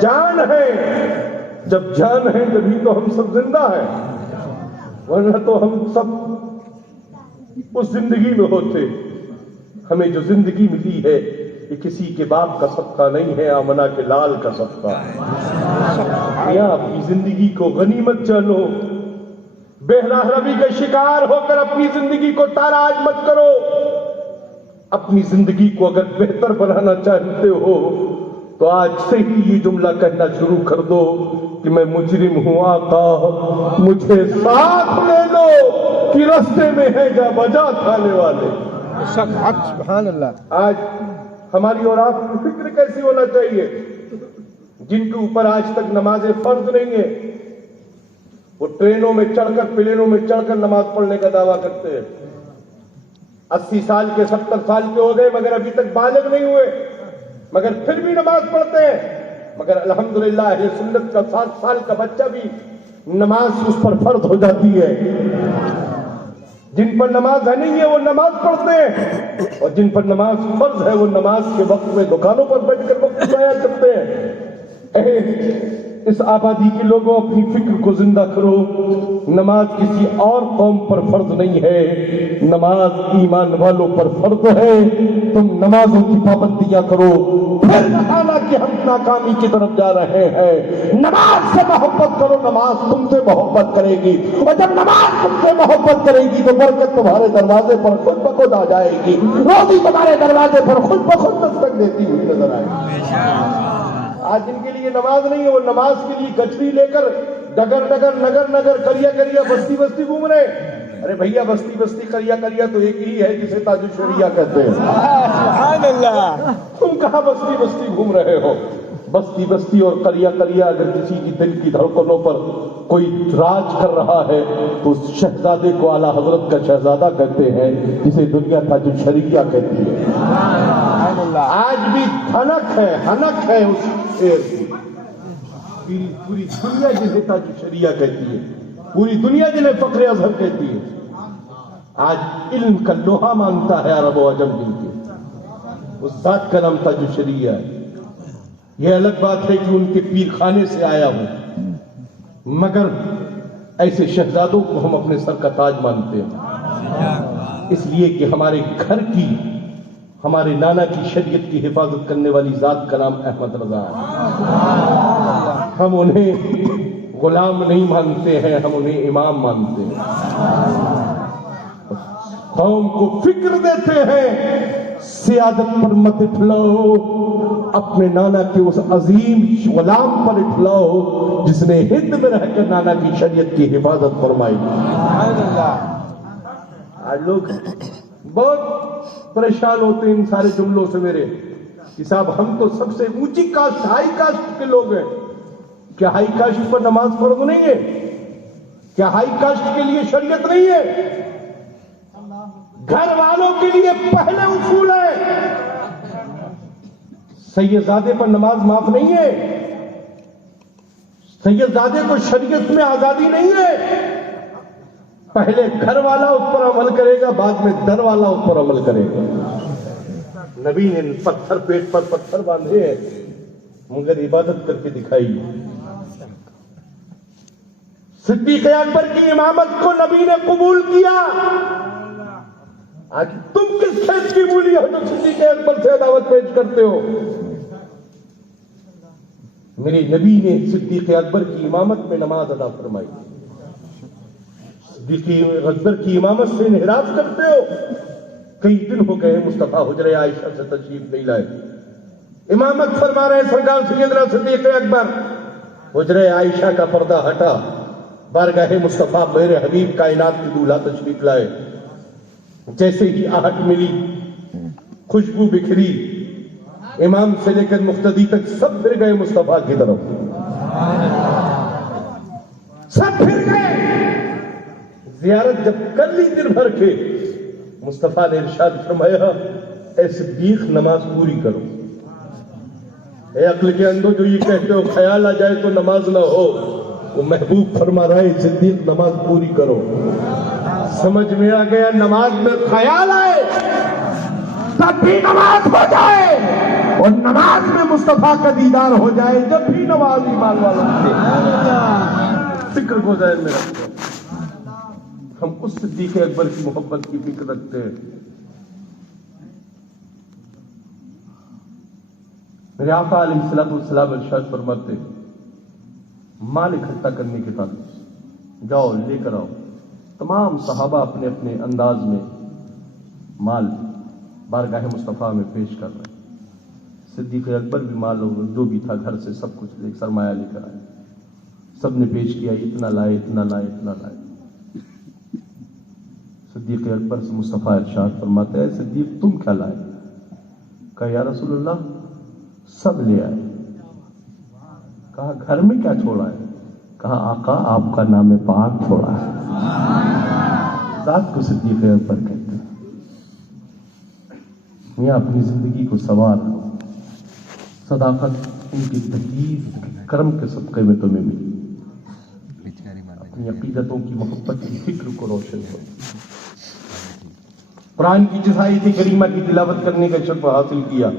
جان ہے. جب جان ہے تبھی تو ہم سب زندہ ہیں, ورنہ تو ہم سب اس زندگی میں ہوتے. ہمیں جو زندگی ملی ہے یہ کسی کے باپ کا صدقہ نہیں ہے, آمنہ کے لال کا صدقہ. یا اپنی زندگی کو غنیمت جانو, بے راہروی کا شکار ہو کر اپنی زندگی کو تاراج مت کرو. اپنی زندگی کو اگر بہتر بنانا چاہتے ہو تو آج سے ہی یہ جملہ کہنا شروع کر دو کہ میں مجرم ہوں آقا مجھے ساتھ لے لو کہ رستے میں ہے جا بجا کھانے والے. سبحان اللہ. آج ہماری اور آپ کی فکر کیسی ہونا چاہیے؟ جن کے اوپر آج تک نماز فرض نہیں ہے وہ ٹرینوں میں چڑھ کر پلینوں میں چڑھ کر نماز پڑھنے کا دعویٰ کرتے ہیں. 80 سال کے 70 سال کے ہو گئے مگر ابھی تک بالغ نہیں ہوئے, مگر پھر بھی نماز پڑھتے ہیں. مگر الحمدللہ اہل سنت کا 7 سال کا بچہ بھی نماز اس پر فرض ہو جاتی ہے. جن پر نماز ہے نہیں ہے وہ نماز پڑھتے ہیں, اور جن پر نماز فرض ہے وہ نماز کے وقت میں دکانوں پر بیٹھ کر وقت ضائع کرتے ہیں. اس آبادی کے لوگوں اپنی فکر کو زندہ کرو. نماز کسی اور قوم پر فرض نہیں ہے, نماز ایمان والوں پر فرض ہے. تم نمازوں کی پابندیاں کرو, پھر کہنا کہ ہم ناکامی کی طرف جا رہے ہیں. نماز سے محبت کرو, نماز تم سے محبت کرے گی, اور جب نماز تم سے محبت کرے گی تو برکت تمہارے دروازے پر خود بخود آ جائے گی, روزی تمہارے دروازے پر خود بخود دستک دیتی ہوئی نظر آئے گی. آج جن کے لیے نماز نہیں ہے وہ نماز کے لیے گچھڑی لے کر ڈگر ڈگر نگر نگر کریا کریا بستی بستی گھوم رہے. ارے بھیا بستی بستی کریا کریا تو ایک ہی ہے جسے تاج الشریعہ کہتے ہیں. سبحان اللہ. تم کہاں بستی بستی گھوم رہے ہو؟ بستی بستی اور کریا کریا اگر کسی کی دل کی دھڑکنوں پر کوئی راج کر رہا ہے تو اس شہزادے کو اعلیٰ حضرت کا شہزادہ کہتے ہیں جسے دنیا تاج الشریعہ کہتی ہے. آج بھی ہنک ہے اس شیر کی. پوری دنیا جسے تاج الشریعہ کہتی ہے, پوری دنیا جنہیں فخر اظہر کہتی ہے, آج علم کا لوہا مانگتا ہے عرب و عجم جن کے. اس ذات کا نام تاج الشریعہ ہے. یہ الگ بات ہے کہ ان کے پیر خانے سے آیا ہوں, مگر ایسے شہزادوں کو ہم اپنے سر کا تاج مانتے ہیں, اس لیے کہ ہمارے گھر کی, ہمارے نانا کی شریعت کی حفاظت کرنے والی ذات کا نام احمد رضا ہے. ہم انہیں غلام نہیں مانتے ہیں, ہم انہیں امام مانتے ہیں. قوم کو فکر دیتے ہیں سیادت پر مت اٹھلاؤ, اپنے نانا کے اس عظیم غلام پر اٹھلاؤ جس نے ہند میں رہ کر نانا کی شریعت کی حفاظت فرمائی. آج لوگ بہت پریشان ہوتے ہیں ان سارے جملوں سے میرے کہ صاحب ہم تو سب سے اونچی کاسٹ ہائی کاسٹ کے لوگ ہیں. کیا ہائی کاسٹ پر نماز فرض نہیں ہے؟ کیا ہائی کاسٹ کے لیے شریعت نہیں ہے؟ گھر والوں کے لیے پہلے اصول ہے. سیدزادے پر نماز معاف نہیں ہے. سیدزادے کو شریعت میں آزادی نہیں ہے. پہلے گھر والا اس پر عمل کرے گا, بعد میں در والا اس پر عمل کرے گا. نبی نے پتھر پیٹ پر پتھر باندھے ہیں مگر عبادت کر کے دکھائی. صدیق اکبر کی امامت کو نبی نے قبول کیا. آج تم کس کھیت کی مولی ہو جو صدیق اکبر سے عداوت پیش کرتے ہو؟ میرے نبی نے صدیق اکبر کی امامت میں نماز ادا فرمائی. صدیق اکبر کی امامت سے انحراف کرتے ہو. کئی دن ہو گئے مصطفیٰ حجرہ عائشہ سے تشریف نہیں لائے. امامت فرما رہے سرکار سیدنا صدیق اکبر. حجرہ عائشہ کا پردہ ہٹا, بارگاہ مصطفیٰ میرے حبیب کائنات کی دولہا تشریف لائے، جیسے ہی آہٹ ملی، خوشبو بکھری، امام سے لے کر مقتدی تک سب پھر گئے مصطفیٰ کی طرف، سب پھر گئے۔ زیارت جب کر لی دن بھر کے، مصطفیٰ نے ارشاد فرمایا اے صدیق نماز پوری کرو۔ اے عقل کے اندھو جو یہ کہتے ہو خیال آ جائے تو نماز نہ ہو، وہ محبوب فرما رہا ہے صدیق نماز پوری کرو۔ سمجھ میں آ گیا نماز میں خیال آئے تب بھی نماز ہو جائے، اور نماز میں مصطفیٰ کا دیدار ہو جائے جب بھی نماز ایمان والا سے فکر ہو جائے۔ میرا ہم اس صدیق اکبر کی محبت کی فکر رکھتے ہیں۔ میرے آقا علیہ الصلوۃ والسلام ارشاد فرماتے ہیں مال اکٹھا کرنے کے تعلق، جاؤ لے کر آؤ۔ تمام صحابہ اپنے اپنے انداز میں مال بارگاہ مصطفیٰ میں پیش کر رہے ہیں۔ صدیق اکبر بھی مال جو بھی تھا گھر سے سب کچھ لے سرمایہ لے کر آئے، سب نے پیش کیا، اتنا لائے اتنا لائے اتنا لائے۔ صدیق اکبر سے مصطفیٰ ارشاد فرماتے ہیں صدیق تم کیا لائے؟ کہا یا رسول اللہ سب لے آئے۔ کہا گھر میں کیا چھوڑا ہے؟ کہا آقا آپ کا نام پاک چھوڑا ہے۔ ذات کو صدیق اکبر کہتے ہیں۔ میاں اپنی زندگی کو سنوار لو، صداقت ان کی تحقیق کرم کے صدقے میں تمہیں ملی، اپنی عقیدتوں کی محبت کی فکر کو روشن کرو۔ قرآن کی جس آیت کریمہ کی تلاوت کرنے کا شرف حاصل کیا،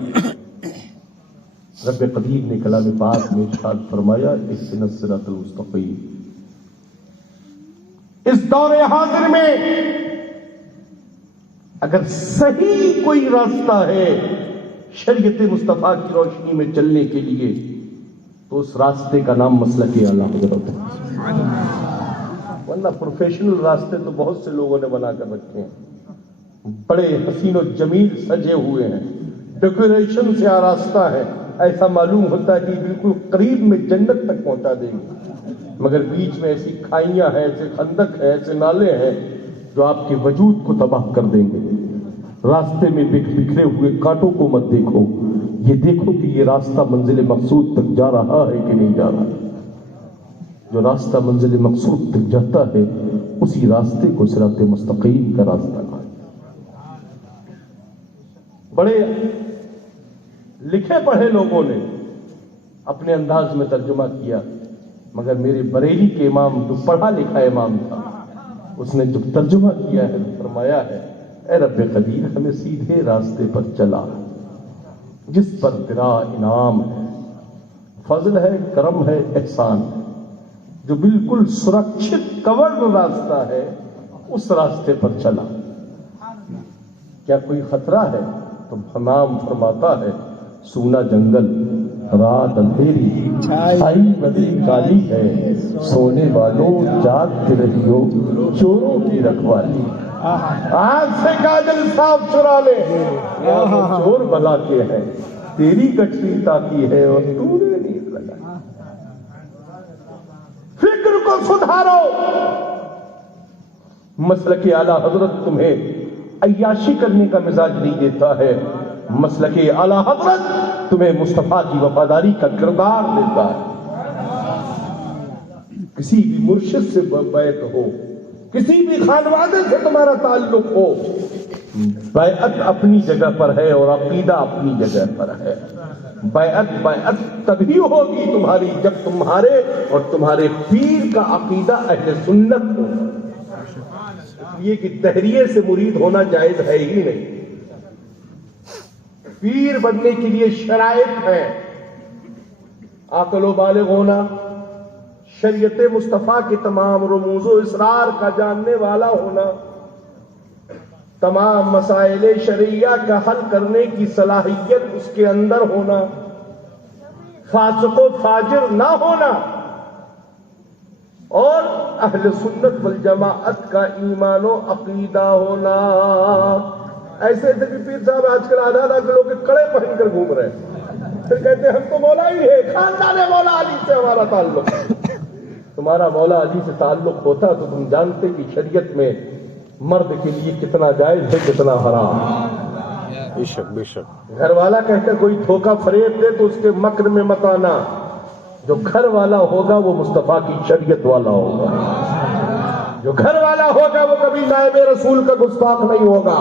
رب قدیر نے کلام پاک میں ارشاد فرمایا اهدنا الصراط المستقیم۔ اس دور حاضر میں اگر صحیح کوئی راستہ ہے شریعت مصطفیٰ کی روشنی میں چلنے کے لیے تو اس راستے کا نام مسلک اعلیٰ حضرت ہے، ورنہ پروفیشنل راستے تو بہت سے لوگوں نے بنا کر رکھے ہیں، بڑے حسین و جمیل سجے ہوئے ہیں، ڈیکوریشن سے آراستہ ہے، ایسا معلوم ہوتا ہے کہ بالکل قریب میں جنت تک پہنچا دیں گے، مگر بیچ میں ایسی کھائیاں ہیں، ایسے خندق ہیں، ایسے نالے ہیں جو آپ کے وجود کو تباہ کر دیں گے۔ راستے میں بکھرے ہوئے کانٹوں کو مت دیکھو، یہ دیکھو کہ یہ راستہ منزل مقصود تک جا رہا ہے کہ نہیں جا رہا۔ جو راستہ منزل مقصود تک جاتا ہے اسی راستے کو صراط مستقیم کا راستہ کہا۔ بڑے لکھے پڑھے لوگوں نے اپنے انداز میں ترجمہ کیا، مگر میرے بریلی کے امام جو پڑھا لکھا امام تھا اس نے جو ترجمہ کیا ہے فرمایا ہے اے رب قدیر ہمیں سیدھے راستے پر چلا جس پر تیرا انعام ہے، فضل ہے، کرم ہے، احسان ہے، جو بالکل سرکشت کورڈ راستہ ہے اس راستے پر چلا۔ کیا کوئی خطرہ ہے؟ تو امام فرماتا ہے سونا جنگل، رات اندھیری، چھائی بدی کالی ہے، سونے والوں جاگتے رہیو چوروں کی رکھوالی۔ آج سے کاجل صاف چرا لے، چور بلا کے ہیں، تیری گٹری تاکی ہے اور تو نے نیند لگا۔ فکر کو سدھارو، مسلک اعلیٰ حضرت تمہیں عیاشی کرنے کا مزاج نہیں دیتا ہے، مسلک اعلیٰ حضرت تمہیں مصطفیٰ کی وفاداری کا کردار دیتا ہے۔ کسی بھی مرشد سے بیعت ہو، کسی بھی خانوادے سے تمہارا تعلق ہو، بیعت اپنی جگہ پر ہے اور عقیدہ اپنی جگہ پر ہے۔ بیعت تبھی ہوگی تمہاری جب تمہارے اور تمہارے پیر کا عقیدہ اہل سنت ہو، یہ کہ تحریے سے مرید ہونا جائز ہے ہی نہیں۔ پیر بننے کے لیے شرائط ہے، عاقل و بالغ ہونا، شریعت مصطفیٰ کے تمام رموز و اسرار کا جاننے والا ہونا، تمام مسائل شرعیہ کا حل کرنے کی صلاحیت اس کے اندر ہونا، فاسق و فاجر نہ ہونا، اور اہل سنت والجماعت کا ایمان و عقیدہ ہونا۔ ایسے ایسے بھی پیر صاحب آج کل آدھا کلو کے کڑے پہن کر گھوم رہے ہیں، پھر کہتے ہیں ہم تو مولا ہی ہے، خاندان مولا علی سے ہمارا تعلق ہے۔ تمہارا مولا علی سے تعلق ہوتا تو تم جانتے کہ شریعت میں مرد کے لیے کتنا جائز ہے کتنا حرام. بے شک بے شک. گھر والا کہتا کوئی دھوکہ فریب دے تو اس کے مکر میں مت آنا. جو گھر والا ہوگا وہ مصطفیٰ کی شریعت والا ہوگا. جو گھر والا ہوگا وہ کبھی نائب رسول کا گستاخ نہیں ہوگا.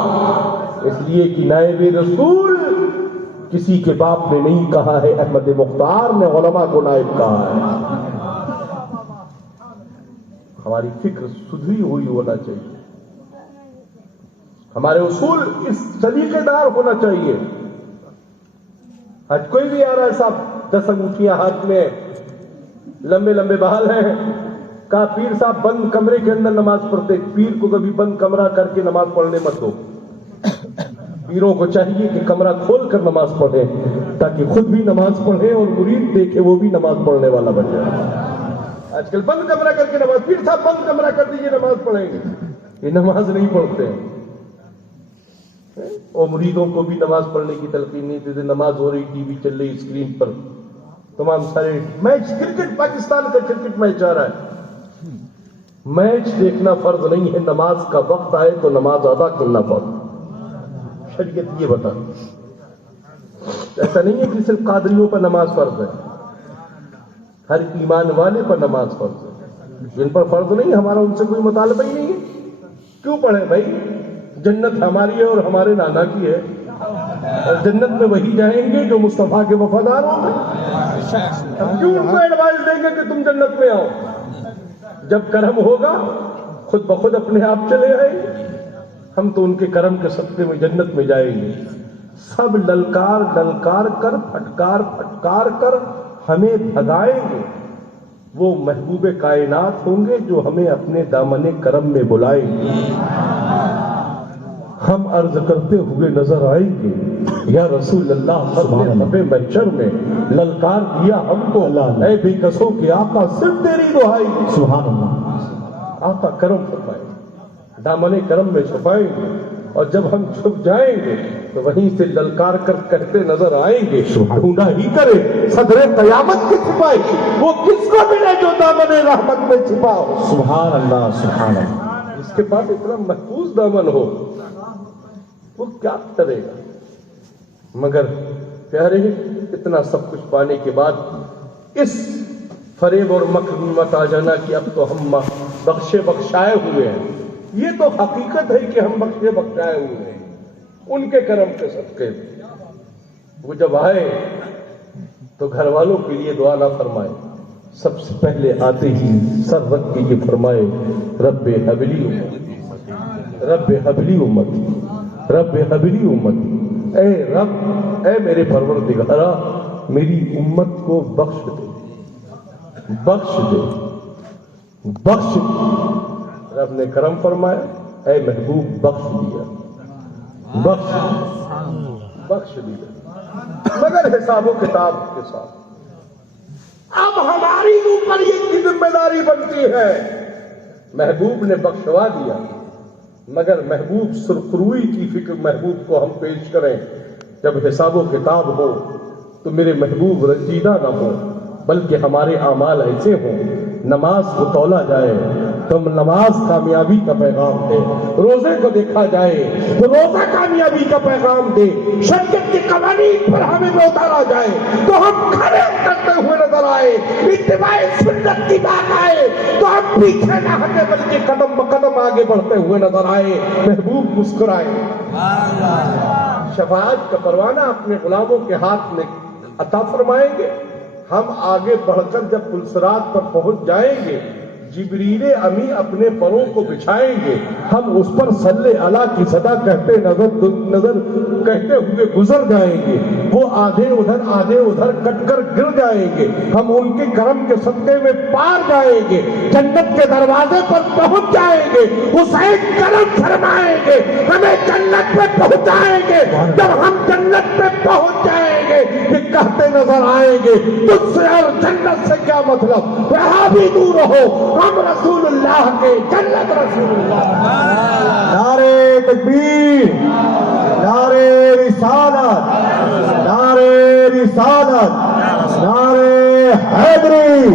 اس لیے کہ نائب رسول کسی کے باپ نے نہیں کہا ہے. احمد مختار نے علماء کو نائب کہا ہے. ہماری فکر سدھری ہوئی ہونا چاہیے. ہمارے اصول اس سلیقے دار ہونا چاہیے. آج کوئی بھی آ رہا ہے صاحب 10 انگوٹھیاں ہاتھ میں, لمبے لمبے بال ہیں, کہا پیر صاحب بند کمرے کے اندر نماز پڑھتے. پیر کو کبھی بند کمرہ کر کے نماز پڑھنے مت دو. پیروں کو چاہیے کہ کمرہ کھول کر نماز پڑھے تاکہ خود بھی نماز پڑھے اور مرید دیکھے وہ بھی نماز پڑھنے والا بن جائے. آج کل بند کمرہ کر کے نماز, پیر صاحب بند کمرہ کر دیجیے نماز پڑھیں گے. یہ نماز نہیں پڑھتے ہیں. اور مریدوں کو بھی نماز پڑھنے کی تلقین نہیں دیتے. نماز ہو رہی, ٹی وی چل رہی, اسکرین پر تمام سارے میچ, کرکٹ پاکستان کا کرکٹ میچ آ رہا ہے. میچ دیکھنا فرض نہیں ہے. نماز کا وقت آئے تو نماز ادا کرنا فرض. شریعت یہ بتا. ایسا نہیں ہے کہ صرف قادریوں پر نماز فرض ہے. ہر ایمان والے پر نماز فرض ہے. جن پر فرض نہیں, ہمارا ان سے کوئی مطالبہ ہی نہیں ہے. کیوں پڑھیں بھائی؟ جنت ہماری ہے اور ہمارے نانا کی ہے. اور جنت میں وہی جائیں گے جو مصطفیٰ کے وفادار ہوں گے. ہم کیوں ان کو ایڈوائز دیں گے کہ تم جنت میں آؤ؟ جب کرم ہوگا خود بخود اپنے آپ چلے آئیں گے. ہم تو ان کے کرم کے صدقے میں جنت میں جائیں گے. سب للکار للکار کر, پھٹکار پھٹکار کر ہمیں بھگائیں گے. وہ محبوب کائنات ہوں گے جو ہمیں اپنے دامن کرم میں بلائیں گے. ہم عرض کرتے ہوئے نظر آئیں گے, یا رسول اللہ صبح محشر میں للکار دیا ہم کو, اے بے کسوں کے آقا صرف تیری دعائی. سبحان اللہ. آقا کرم فرمائیں, دامن کرم میں چھپائیں گے. اور جب ہم چھپ جائیں گے تو وہیں سے للکار کر کہتے نظر آئیں گے, ڈھونڈا ہی کرے صدر قیامت کی چھپائی, وہ کس کو ملے جو دامن رحمت میں چھپا ہو. سبحان اللہ سبحان اللہ. اس کے پاس اتنا محفوظ دامن ہو وہ کیا کرے گا. مگر پیارے, اتنا سب کچھ پانے کے بعد اس فریب اور مکر میں مت آ جانا کہ اب تو ہم بخشے بخشائے ہوئے ہیں. یہ تو حقیقت ہے کہ ہم بخشے بخشائے ہوئے ہیں ان کے کرم کے صدقے. وہ جب آئے تو گھر والوں کے لیے دعا نہ فرمائے, سب سے پہلے آتے ہی سر رکھ کے یہ فرمائے, رب حبلی امتی, رب حبلی امتی, رب حبلی امتی. اے رب, اے میرے پروردگارا, میری امت کو بخش دے, بخش دے, بخش دے. رب نے کرم فرمایا, اے محبوب بخش دیا, بخش بخش دیا, مگر حساب و کتاب کے ساتھ. اب ہماری اوپر یہ ذمہ داری بنتی ہے. محبوب نے بخشوا دیا, مگر محبوب سرخروئی کی فکر محبوب کو ہم پیش کریں. جب حساب و کتاب ہو تو میرے محبوب رنجیدہ نہ ہو, بلکہ ہمارے اعمال ایسے ہوں. نماز کو تولا جائے تو نماز کامیابی کا پیغام دے, روزے کو دیکھا جائے تو روزہ کامیابی کا پیغام دے, شریعت کے قوانین پر ہمیں اتارا جائے تو ہم کھڑے کرتے ہوئے نظر آئے, اتباع سنت کی بات آئے تو ہم پیچھے نہ ہٹے بلکہ قدم بقدم آگے بڑھتے ہوئے نظر آئے. محبوب مسکرائے, شفاعت کا پروانہ اپنے غلاموں کے ہاتھ میں عطا فرمائیں گے. ہم آگے بڑھ کر جب پلسرات پر پہنچ جائیں گے, جبریل امی اپنے پروں کو بچھائیں گے. ہم اس پر صلی اللہ کی صدا کہتے نظر کہتے ہوئے گزر جائیں گے. وہ آدھے ادھر کٹ کر گر جائیں گے. ہم ان کے کرم کے صدقے میں پار جائیں گے, جنت کے دروازے پر پہنچ جائیں گے. حسین کرم فرمائیں گے, ہمیں جنت میں پہنچائیں گے. جب ہم جنت میں پہنچ جائیں گے یہ کہتے نظر آئیں گے, تجھ سے اور جنت سے کیا مطلب, وہاں بھی دور رہو, ہم رسول اللہ کے, جنت رسول اللہ. نعرے تکبیر, نعرے رسالت, نعرے رسالت, نعرے حیدری.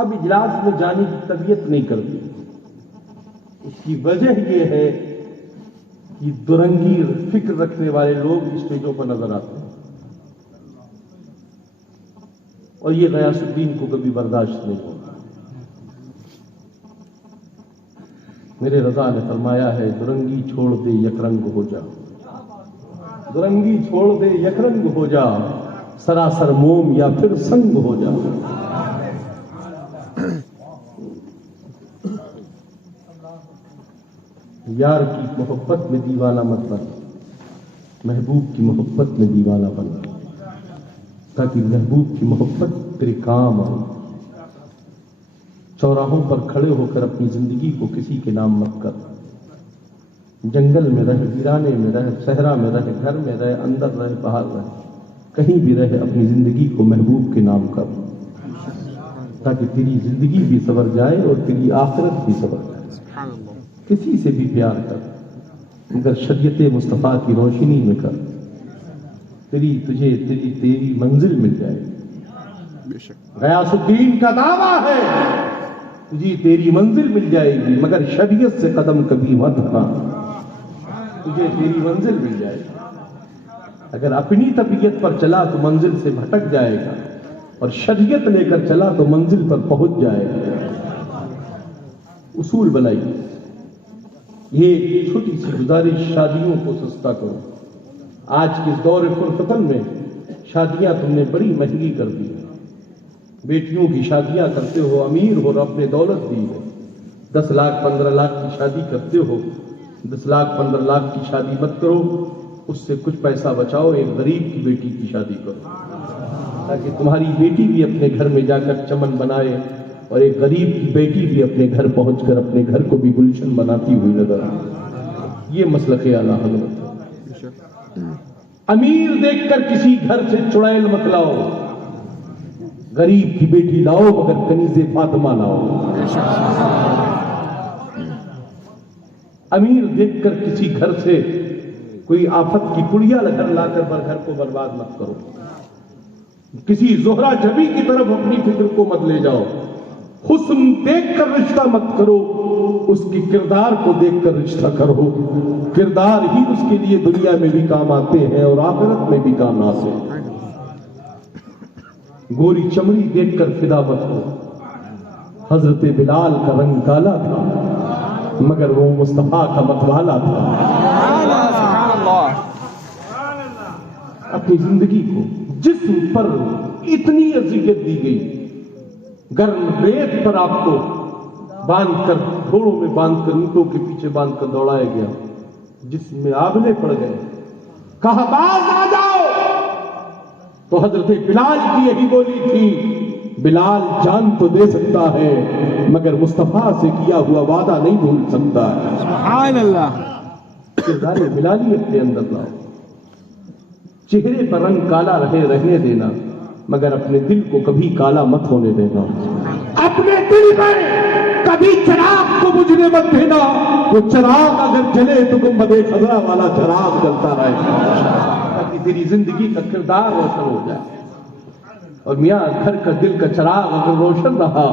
اب اجلاس میں جانے کی طبیعت نہیں کرتی. اس کی وجہ یہ ہے کہ درنگی فکر رکھنے والے لوگ اسٹیجوں پر نظر آتے ہیں اور یہ غیاث الدین کو کبھی برداشت نہیں ہوگا. میرے رضا نے فرمایا ہے درنگی چھوڑ دے یک رنگ ہو جا, درنگی چھوڑ دے یک رنگ ہو جا, سراسر موم یا پھر سنگ ہو جا. یار کی محبت میں دیوانہ مت بن, محبوب کی محبت میں دیوانہ بن, تاکہ محبوب کی محبت تیرے کام آئے. چوراہوں پر کھڑے ہو کر اپنی زندگی کو کسی کے نام مت کر. جنگل میں رہ, ویرانے میں رہ, صحرا میں رہ, گھر میں رہ, اندر رہ, باہر رہ, کہیں بھی رہ, اپنی زندگی کو محبوب کے نام کر, تاکہ تیری زندگی بھی سنور جائے اور تیری آخرت بھی سنور جائے. کسی سے بھی پیار کر مگر شریعت مصطفیٰ کی روشنی میں کر, تجھے تیری منزل مل جائے. غیاث الدین کا دعویٰ ہے تجھے تیری منزل مل جائے گی, مگر شریعت سے قدم کبھی مت ہٹا, تجھے تیری منزل مل جائے گی. اگر اپنی طبیعت پر چلا تو منزل سے بھٹک جائے گا, اور شریعت لے کر چلا تو منزل پر پہنچ جائے گا. اصول بنائیے. یہ چھوٹی سی گزارش, شادیوں کو سستا کرو. آج کے اس دور پرفتن میں شادیاں تم نے بڑی مہنگی کر دی. بیٹیوں کی شادیاں کرتے ہو, امیر ہو, رب نے دولت دی ہے, 10 لاکھ 15 لاکھ کی شادی کرتے ہو. 10 لاکھ 15 لاکھ کی شادی مت کرو, اس سے کچھ پیسہ بچاؤ, ایک غریب کی بیٹی کی شادی کرو, تاکہ تمہاری بیٹی بھی اپنے گھر میں جا کر چمن بنائے, اور ایک غریب کی بیٹی بھی اپنے گھر پہنچ کر اپنے گھر کو بھی گلشن بناتی ہوئی نظر آئے. یہ مسلک اعلیٰ حضرت. امیر دیکھ کر کسی گھر سے چڑیل مت لاؤ, غریب کی بیٹی لاؤ مگر کنیز فاطمہ لاؤ. امیر دیکھ کر کسی گھر سے کوئی آفت کی پڑیا لا کر گھر کو برباد مت کرو. کسی زہرا جبی کی طرف اپنی فکر کو مت لے جاؤ. حسن دیکھ کر رشتہ مت کرو, اس کی کردار کو دیکھ کر رشتہ کرو. کردار ہی اس کے لیے دنیا میں بھی کام آتے ہیں اور آخرت میں بھی کام آتے ہیں. گوری چمڑی دیکھ کر فدا مت ہو. حضرت بلال کا رنگ کالا تھا مگر وہ مصطفیٰ کا متوالا تھا. اپنی زندگی کو جسم پر اتنی اذیت دی گئی, گرم ریت پر آپ کو باندھ کر, گھوڑوں میں باندھ کر, اونٹوں کے پیچھے باندھ کر دوڑایا گیا, جسم میں آبلے پڑ گئے. کہا باز آ جاؤ, تو حضرت بلال کی یہی بولی تھی, بلال جان تو دے سکتا ہے مگر مصطفیٰ سے کیا ہوا وعدہ نہیں بھول سکتا ہے. سبحان اللہ. کردار بلالی اپنے اندر لاؤ. چہرے پر رنگ کالا رہنے دینا مگر اپنے دل کو کبھی کالا مت ہونے دینا. اپنے دل میں کبھی چراغ کو بجھنے مت دینا. وہ چراغ اگر جلے تو گنبد خضرا والا چراغ جلتا رہے, تاکہ تیری زندگی کا کردار روشن ہو جائے. اور میاں گھر کا دل کا چراغ اگر روشن رہا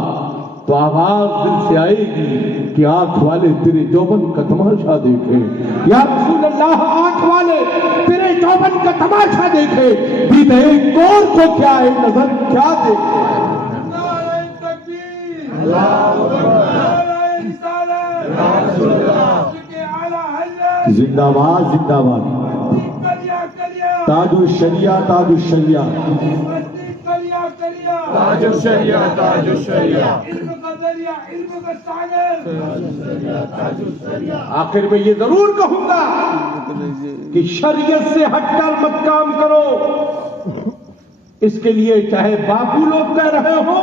تو آواز دل سے آئے گی کہ آنکھ والے تیرے جوبن کا تماشا دیکھیں. یا رسول اللہ, آنکھ والے تیرے جوبن کا تماشا دیکھیں, دیدے کور کو کیا ہے, نظر کیا دیکھے. زندہ باد, زندہ باد. تاج الشریعہ, تاج الشریعہ, تاج الشریعہ, تاج الشریعہ. آخر میں یہ ضرور کہوں گا کہ شریعت سے ہٹ کر مت کام کرو. اس کے لیے چاہے باپو لوگ کہہ رہے ہو,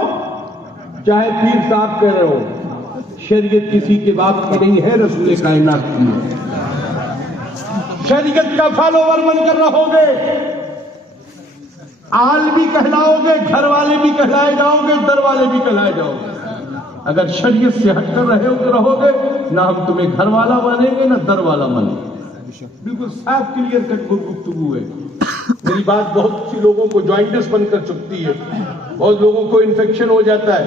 چاہے پیر صاحب کہہ رہے ہو, شریعت کسی کے باپ کی نہیں ہے, رسول کائنات کی ہے. شریعت کا فالوور بن کر رہو گے, آل بھی کہلاؤ گے, گھر والے بھی کہلائے جاؤ گے, در والے بھی کہلائے جاؤ گے. اگر شریعت سے ہٹ کر رہو گے, نہ ہم تمہیں گھر والا مانیں گے نہ در والا مانیں گے. بالکل صاف کلیئر کٹ گفتگو ہے. میری بات بہت سی لوگوں کو جوائنٹس بن کر چکتی ہے, بہت لوگوں کو انفیکشن ہو جاتا ہے.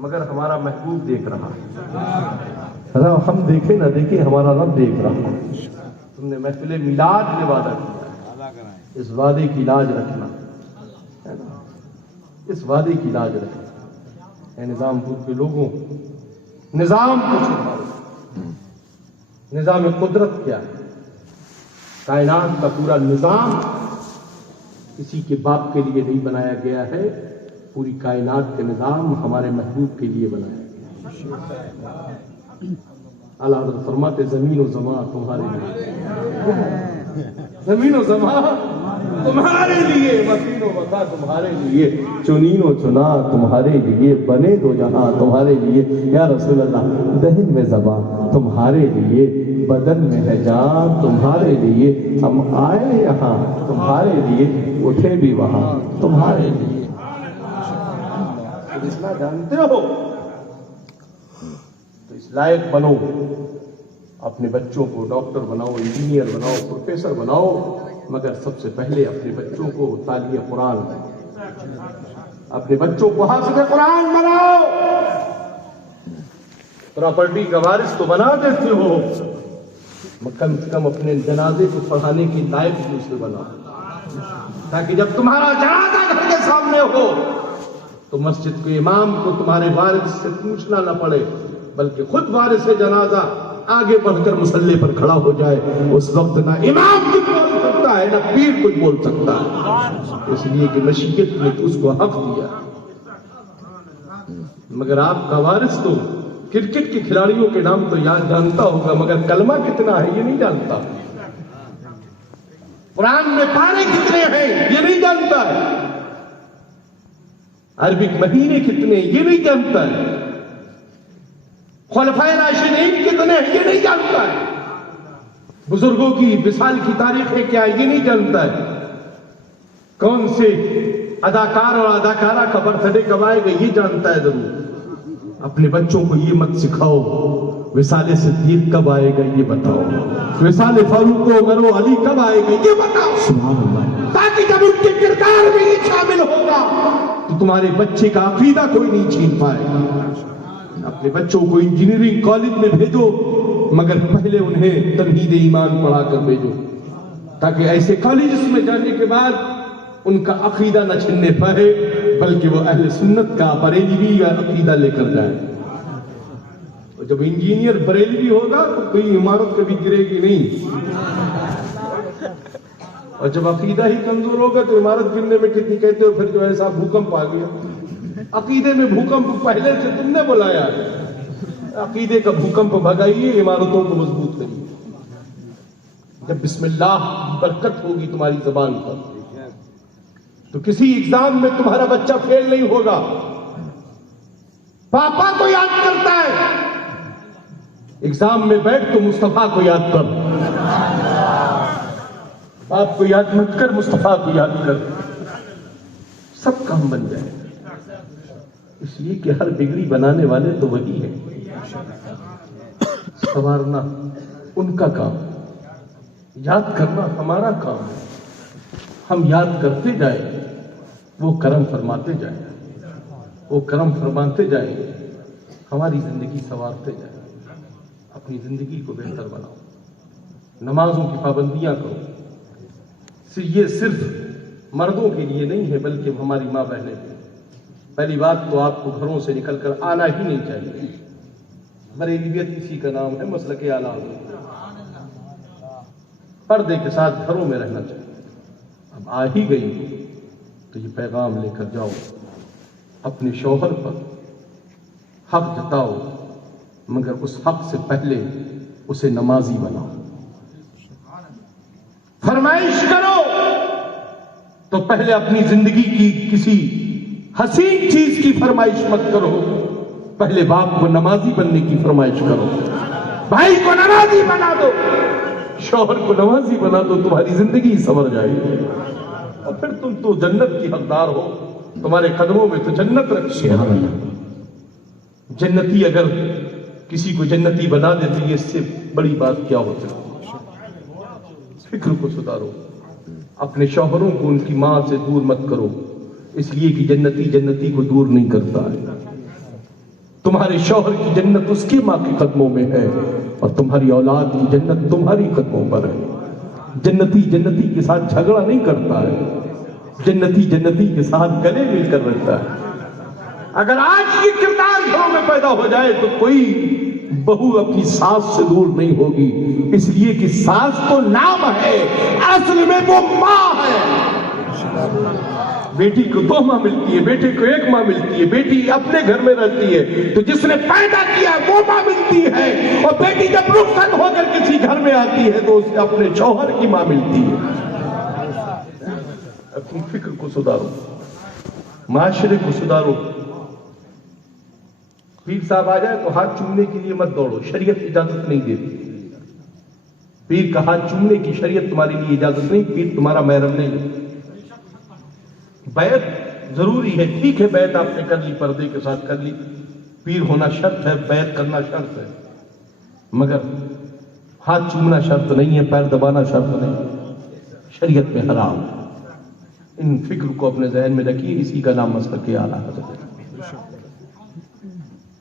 مگر ہمارا محبوب دیکھ رہا ہے. ہم دیکھیں نہ دیکھیں ہمارا رب دیکھ رہا ہے. تم نے محفل میلاد میں وعدہ کیا، اس وعدے کی لاج رکھنا ہے نا، اس وعدے کی لاج رکھنا. اے نظام پور کے لوگوں، نظام کو سنبھالو. نظام قدرت کیا ہے؟ کائنات کا پورا نظام کسی کے باپ کے لیے نہیں بنایا گیا ہے، پوری کائنات کا نظام ہمارے محبوب کے لیے بنایا گیا ہے. اعلیٰ حضرت فرماتے زمین و زمان تمہارے لیے، زمین و زمان تمہارے لیے، مسین و وفا تمہارے لیے، چنین و چنا تمہارے لیے، بنے دو جہاں تمہارے لیے. یا رسول اللہ دہن میں زبان تمہارے لیے، بدن میں ہے جان تمہارے لیے. ہم آئے یہاں تمہارے لیے، اٹھے بھی وہاں تمہارے لیے. اتنا جانتے ہو تو اس لائق بنو، اپنے بچوں کو ڈاکٹر بناؤ، انجینئر بناؤ، پروفیسر بناؤ، مگر سب سے پہلے اپنے بچوں کو تالی قرآن بناؤ، اپنے بچوں کو حافظ قرآن بناؤ. پراپرٹی کا وارث تو بنا دیتے ہو، کم سے کم اپنے جنازے کو پڑھانے کی لائق بھی اسے بناؤ، تاکہ جب تمہارا جنازہ گھر کے سامنے ہو تو مسجد کے امام کو تمہارے وارث سے پوچھنا نہ پڑے، بلکہ خود وارث جنازہ آگے بڑھ کر مصلی پر کھڑا ہو جائے. اس وقت نہ امام کچھ بول سکتا ہے نہ پیر کچھ بول سکتا ہے، اس لیے کہ مشیت نے اس کو حق دیا. مگر آپ کا وارث تو کرکٹ کے کھلاڑیوں کے نام تو یاد جانتا ہوگا، مگر کلمہ کتنا ہے یہ نہیں جانتا. قرآن میں پارے کتنے ہیں یہ نہیں جانتا ہے، عربک مہینے کتنے یہ نہیں جانتا ہے، خلفائے راشدین کتنے ہیں یہ نہیں جانتا ہے، بزرگوں کی وصال کی تاریخیں کیا ہے یہ نہیں جانتا ہے، کون سے اداکار اور اداکارہ کا برتھ ڈے کب آئے گا یہ جانتا ہے ضرور. اپنے بچوں کو یہ مت سکھاؤ وصال صدیق کب آئے گا یہ بتاؤ، وصال فاروق و عمر و علی کب آئے گا یہ بتاؤ. سبحان اللہ. تاکہ جب ان کے کردار میں یہ شامل ہوگا تو تمہارے بچے کا عقیدہ کوئی نہیں چھین پائے گا. اپنے بچوں کو انجینئرنگ کالج میں بھیجو، مگر پہلے انہیں تمہید ایمان پڑھا کر بھیجو، تاکہ ایسے کالجز میں جانے کے بعد ان کا عقیدہ نہ چھننے پائے، بلکہ وہ اہل سنت کا بریلوی کا عقیدہ لے کر جائے. اور جب انجینئر بریلوی ہوگا تو کوئی عمارت کبھی گرے گی نہیں، اور جب عقیدہ ہی کمزور ہوگا تو عمارت گرنے میں کتنی کہتے ہو پھر جو ایسا بھوکمپ آ گیا. عقیدے میں بھوکمپ پہلے سے تم نے بلایا ہے، عقیدے کا بھوکمپ بھگائیے، عمارتوں کو مضبوط کریے. جب بسم اللہ برکت ہوگی تمہاری زبان پر تو کسی ایگزام میں تمہارا بچہ فیل نہیں ہوگا. پاپا کو یاد کرتا ہے، ایگزام میں بیٹھ تو مصطفیٰ کو یاد کر. باپ کو یاد مت کر، مصطفیٰ کو یاد کر، سب کام بن جائے. اس لیے کہ ہر ڈگری بنانے والے تو وہی ہیں، سنوارنا ان کا کام، یاد کرنا ہمارا کام ہے. ہم یاد کرتے جائیں، وہ کرم فرماتے جائیں، وہ کرم فرماتے جائیں، ہماری زندگی سنوارتے جائیں. اپنی زندگی کو بہتر بناؤ، نمازوں کی پابندیاں کرو. یہ صرف مردوں کے لیے نہیں ہے بلکہ ہماری ماں بہنیں ہیں. پہلی بات تو آپ کو گھروں سے نکل کر آنا ہی نہیں چاہیے. بریلویت اسی کا نام ہے، مسلک اعلیٰ پردے کے ساتھ گھروں میں رہنا چاہیے. اب آ ہی گئی تو یہ پیغام لے کر جاؤ، اپنے شوہر پر حق جتاؤ، مگر اس حق سے پہلے اسے نمازی بناؤ. فرمائش کرو تو پہلے اپنی زندگی کی کسی حسین چیز کی فرمائش مت کرو، پہلے باپ کو نمازی بننے کی فرمائش کرو، بھائی کو نمازی بنا دو، شوہر کو نمازی بنا دو، تمہاری زندگی سنور جائے گی. اور پھر تم تو جنت کی حقدار ہو، تمہارے قدموں میں تو جنت رکھی ہے. جنتی اگر کسی کو جنتی بنا دیتی ہے، اس سے بڑی بات کیا ہو سکتی. فکر کو سدھارو، اپنے شوہروں کو ان کی ماں سے دور مت کرو، اس لیے کہ جنتی جنتی کو دور نہیں کرتا ہے. تمہارے شوہر کی جنت اس کی ماں کے قدموں میں ہے اور تمہاری اولاد کی جنت تمہاری قدموں پر ہے۔ جنتی جنتی کے ساتھ جھگڑا نہیں کرتا ہے، جنتی جنتی کے ساتھ گلے مل کر رہتا ہے۔ اگر آج یہ کردار گھروں میں پیدا ہو جائے تو کوئی بہو اپنی ساس سے دور نہیں ہوگی، اس لیے کہ ساس تو نام ہے، اصل میں وہ ماں ہے۔ بیٹی کو 2 ماں ملتی ہے، بیٹے کو 1 ماں ملتی ہے، بیٹی اپنے گھر میں رہتی ہے تو جس نے پیدا کیا وہ ماں ملتی ہے، اور بیٹی جب رخصت ہو کر کسی گھر میں آتی ہے تو اسے اپنے شوہر کی ماں ملتی ہے۔ اپنی فکر کو سدھارو، معاشرے کو سدھارو۔ پیر صاحب آ جائے تو ہاتھ چومنے کے لیے مت دوڑو، شریعت اجازت نہیں دیتی۔ پیر کا ہاتھ چومنے کی شریعت تمہارے لیے اجازت نہیں، پیر تمہارا محرم نہیں۔ بیعت ضروری ہے، ٹھیک ہے بیعت آپ نے کر لی، پردے کے ساتھ کر لی، پیر ہونا شرط ہے، بیعت کرنا شرط ہے، مگر ہاتھ چومنا شرط نہیں ہے، پیر دبانا شرط نہیں، شریعت میں حرام ہے۔ ان فکر کو اپنے ذہن میں رکھیے، اسی کا نام مسلک اعلیٰ حضرت ہے۔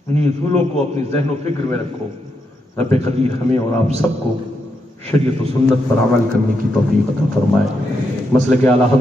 انہی اصولوں کو اپنی ذہن و فکر میں رکھو۔ رب قدیر ہمیں اور آپ سب کو شریعت و سنت پر عمل کرنے کی توفیق عطا فرمائے۔ مسلک اعلیٰ حضرت